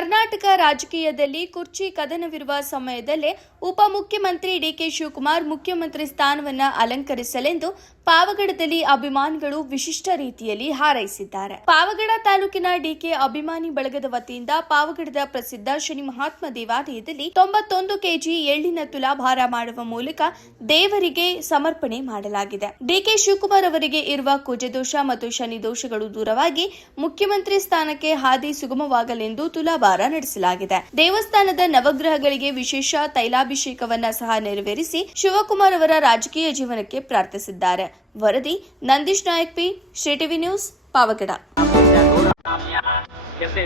ಕರ್ನಾಟಕ ರಾಜಕೀಯದಲ್ಲಿ ಕುರ್ಚಿ ಕದನವಿರುವ ಸಮಯದಲ್ಲೇ ಉಪಮುಖ್ಯಮಂತ್ರಿ ಡಿಕೆ ಶಿವಕುಮಾರ್ ಮುಖ್ಯಮಂತ್ರಿ ಸ್ಥಾನವನ್ನು ಅಲಂಕರಿಸಲೆಂದು ಪಾವಗಡದಲ್ಲಿ ಅಭಿಮಾನಿಗಳು ವಿಶಿಷ್ಟ ರೀತಿಯಲ್ಲಿ ಹಾರೈಸಿದ್ದಾರೆ. ಪಾವಗಡ ತಾಲೂಕಿನ ಡಿಕೆ ಅಭಿಮಾನಿ ಬಳಗದ ವತಿಯಿಂದ ಪಾವಗಡದ ಪ್ರಸಿದ್ಧ ಶನಿ ಮಹಾತ್ಮ ದೇವಾಲಯದಲ್ಲಿ 91 ಕೆಜಿ ಎಳ್ಳಿನ ತುಲಾಭಾರ ಮಾಡುವ ಮೂಲಕ ದೇವರಿಗೆ ಸಮರ್ಪಣೆ ಮಾಡಲಾಗಿದೆ. ಡಿಕೆ ಶಿವಕುಮಾರ್ ಅವರಿಗೆ ಇರುವ ಕುಜದೋಷ ಮತ್ತು ಶನಿ ದೋಷಗಳು ದೂರವಾಗಿ ಮುಖ್ಯಮಂತ್ರಿ ಸ್ಥಾನಕ್ಕೆ ಹಾದಿ ಸುಗಮವಾಗಲೆಂದು ತುಲಾಭಾರ ನಡೆಸಲಾಗಿದೆ. ದೇವಸ್ಥಾನದ ನವಗ್ರಹಗಳಿಗೆ ವಿಶೇಷ ತೈಲಾಭಿಷೇಕವನ್ನ ಸಹ ನೆರವೇರಿಸಿ ಶಿವಕುಮಾರ್ ಅವರ ರಾಜಕೀಯ ಜೀವನಕ್ಕೆ ಪ್ರಾರ್ಥಿಸಿದ್ದಾರೆ. ವರದಿ Nandish Nayak P, Shri TV news, Pavagada. यस्य